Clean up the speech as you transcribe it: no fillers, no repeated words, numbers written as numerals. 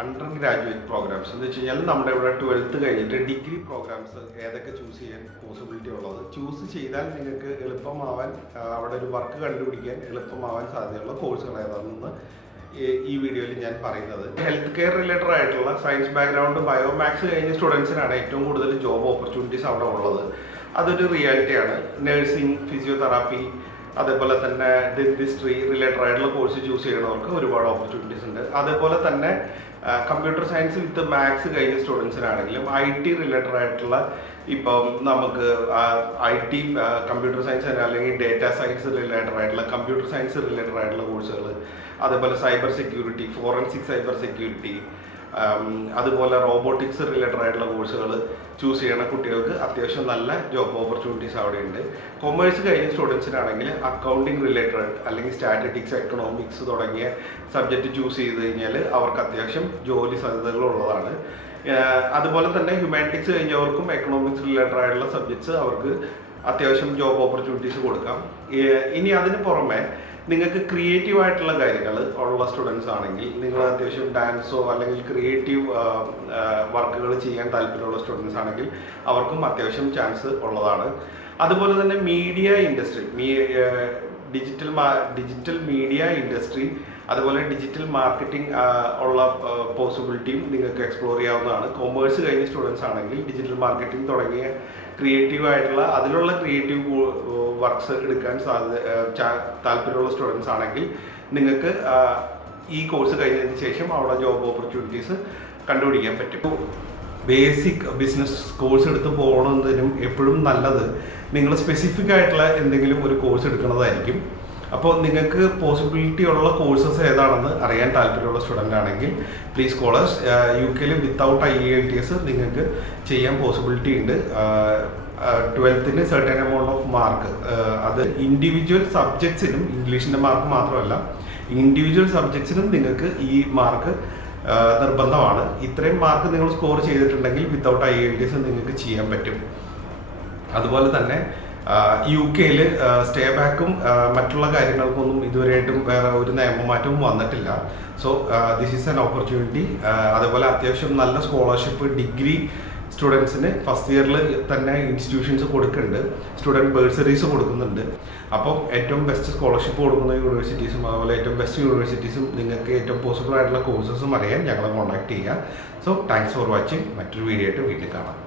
Under graduate programmes എന്ന് വെച്ച് കഴിഞ്ഞാൽ നമ്മുടെ ഇവിടെ 12th കഴിഞ്ഞിട്ട് ഡിഗ്രി പ്രോഗ്രാംസ് ഏതൊക്കെ ചൂസ് ചെയ്യാൻ പോസിബിലിറ്റി ഉള്ളത്, ചൂസ് ചെയ്താൽ നിങ്ങൾക്ക് എളുപ്പമാവാൻ അവിടെ ഒരു വർക്ക് കണ്ടുപിടിക്കാൻ എളുപ്പമാവാൻ സാധ്യതയുള്ള കോഴ്സുകൾ ഏതാണെന്ന് ഈ വീഡിയോയിൽ ഞാൻ പറയുന്നത്. ഹെൽത്ത് കെയർ റിലേറ്റഡ് ആയിട്ടുള്ള സയൻസ് ബാക്ക്ഗ്രൗണ്ട് ബയോമാക്സ് കഴിഞ്ഞ സ്റ്റുഡൻസിനാണ് ഏറ്റവും കൂടുതൽ ജോബ് ഓപ്പർച്യൂണിറ്റീസ് അവിടെ ഉള്ളത്. അതൊരു റിയാലിറ്റിയാണ്. നഴ്സിംഗ്, ഫിസിയോതെറാപ്പി, അതേപോലെ തന്നെ ഡെന്റിസ്ട്രി റിലേറ്റഡ് ആയിട്ടുള്ള കോഴ്സ് ചൂസ് ചെയ്യുന്നവർക്ക് ഒരുപാട് ഓപ്പർച്യൂണിറ്റീസ് ഉണ്ട്. അതേപോലെ തന്നെ കമ്പ്യൂട്ടർ സയൻസ് വിത്ത് മാത്സ് കഴിഞ്ഞ സ്റ്റുഡൻസിനാണെങ്കിലും IT റിലേറ്റഡ് ആയിട്ടുള്ള ഇപ്പം നമുക്ക് IT കമ്പ്യൂട്ടർ സയൻസ് അല്ലെങ്കിൽ ഡേറ്റ സയൻസ് റിലേറ്റഡ് ആയിട്ടുള്ള കമ്പ്യൂട്ടർ സയൻസ് റിലേറ്റഡ് ആയിട്ടുള്ള കോഴ്സുകൾ, അതേപോലെ cyber security, forensic cyber security, അതുപോലെ റോബോട്ടിക്സ് റിലേറ്റഡ് ആയിട്ടുള്ള കോഴ്സുകൾ ചൂസ് ചെയ്യുന്ന കുട്ടികൾക്ക് അത്യാവശ്യം നല്ല ജോബ് ഓപ്പർച്യൂണിറ്റീസ് അവിടെ ഉണ്ട്. കൊമേഴ്സ് കഴിഞ്ഞ സ്റ്റുഡൻസിനാണെങ്കിൽ അക്കൗണ്ടിങ് റിലേറ്റഡ് അല്ലെങ്കിൽ സ്റ്റാറ്റിസ്റ്റിക്സ്, എക്കണോമിക്സ് തുടങ്ങിയ സബ്ജക്റ്റ് ചൂസ് ചെയ്ത് കഴിഞ്ഞാൽ അവർക്ക് അത്യാവശ്യം ജോലി സാധ്യതകളുള്ളതാണ്. അതുപോലെ തന്നെ ഹ്യൂമാനിറ്റീസ് കഴിഞ്ഞവർക്കും എക്കണോമിക്സ് റിലേറ്റഡ് ആയിട്ടുള്ള സബ്ജക്ട്സ് അവർക്ക് അത്യാവശ്യം ജോബ് ഓപ്പർച്യൂണിറ്റീസ് കൊടുക്കാം. ഇനി അതിന് പുറമെ നിങ്ങൾക്ക് ക്രിയേറ്റീവ് ആയിട്ടുള്ള കാര്യങ്ങൾ ഉള്ള സ്റ്റുഡൻസ് ആണെങ്കിൽ, നിങ്ങൾ അത്യാവശ്യം ഡാൻസോ അല്ലെങ്കിൽ ക്രിയേറ്റീവ് വർക്കുകൾ ചെയ്യാൻ താല്പര്യമുള്ള സ്റ്റുഡൻസ് ആണെങ്കിൽ അവർക്കും അത്യാവശ്യം ചാൻസ് ഉള്ളതാണ്. അതുപോലെ തന്നെ media industry, digital media industry, അതുപോലെ ഡിജിറ്റൽ മാർക്കറ്റിംഗ് ഉള്ള പോസിബിലിറ്റിയും നിങ്ങൾക്ക് എക്സ്പ്ലോർ ചെയ്യാവുന്നതാണ്. കൊമേഴ്സ് കഴിഞ്ഞ സ്റ്റുഡൻസ് ആണെങ്കിൽ ഡിജിറ്റൽ മാർക്കറ്റിംഗ് തുടങ്ങിയ ക്രിയേറ്റീവ് ആയിട്ടുള്ള അതിലുള്ള ക്രിയേറ്റീവ് വർക്ക്സ് എടുക്കാൻ താല്പര്യമുള്ള സ്റ്റുഡൻസ് ആണെങ്കിൽ നിങ്ങൾക്ക് ഈ കോഴ്സ് കഴിഞ്ഞതിന് ശേഷം അവിടെ ജോബ് ഓപ്പർച്യൂണിറ്റീസ് കണ്ടുപിടിക്കാൻ പറ്റും. ബേസിക് ബിസിനസ് കോഴ്സ് എടുത്ത് പോകണമെന്നതിനും എപ്പോഴും നല്ലത് നിങ്ങൾ സ്പെസിഫിക് ആയിട്ടുള്ള എന്തെങ്കിലും ഒരു കോഴ്സ് എടുക്കുന്നതായിരിക്കും. അപ്പോൾ നിങ്ങൾക്ക് പോസിബിലിറ്റി ഉള്ള കോഴ്സസ് ഏതാണെന്ന് അറിയാൻ താല്പര്യമുള്ള സ്റ്റുഡൻ്റ് ആണെങ്കിൽ please callers. UK without IELTS നിങ്ങൾക്ക് ചെയ്യാൻ പോസിബിലിറ്റി ഉണ്ട്. 12th certain amount off mark, അത് ഇൻഡിവിജ്വൽ സബ്ജക്ട്സിനും, ഇംഗ്ലീഷിൻ്റെ മാർക്ക് മാത്രമല്ല ഇൻഡിവിജ്വൽ സബ്ജക്ട്സിനും നിങ്ങൾക്ക് ഈ മാർക്ക് നിർബന്ധമാണ്. ഇത്രയും മാർക്ക് നിങ്ങൾ സ്കോർ ചെയ്തിട്ടുണ്ടെങ്കിൽ വിത്തൗട്ട് IELTS നിങ്ങൾക്ക് ചെയ്യാൻ പറ്റും. അതുപോലെ തന്നെ UK സ്റ്റേ ബാക്കും മറ്റുള്ള കാര്യങ്ങൾക്കൊന്നും ഇതുവരെയായിട്ടും വേറെ ഒരു നിയമമാറ്റവും വന്നിട്ടില്ല. So this is an opportunity. അതുപോലെ അത്യാവശ്യം നല്ല സ്കോളർഷിപ്പ് ഡിഗ്രി സ്റ്റുഡൻസിന് ഫസ്റ്റ് ഇയറിൽ തന്നെ ഇൻസ്റ്റിറ്റ്യൂഷൻസ് കൊടുക്കുന്നുണ്ട്, സ്റ്റുഡൻറ്റ് ബേഴ്സറീസ് കൊടുക്കുന്നുണ്ട്. അപ്പം ഏറ്റവും ബെസ്റ്റ് സ്കോളർഷിപ്പ് കൊടുക്കുന്ന യൂണിവേഴ്സിറ്റീസും അതുപോലെ ഏറ്റവും ബെസ്റ്റ് യൂണിവേഴ്സിറ്റീസും നിങ്ങൾക്ക് ഏറ്റവും പോസിബിൾ ആയിട്ടുള്ള കോഴ്സസും അറിയാൻ ഞങ്ങളെ കോൺടാക്ട് ചെയ്യുക. So thanks for watching. മറ്റൊരു വീഡിയോ ആയിട്ട് വീണ്ടും കാണാം.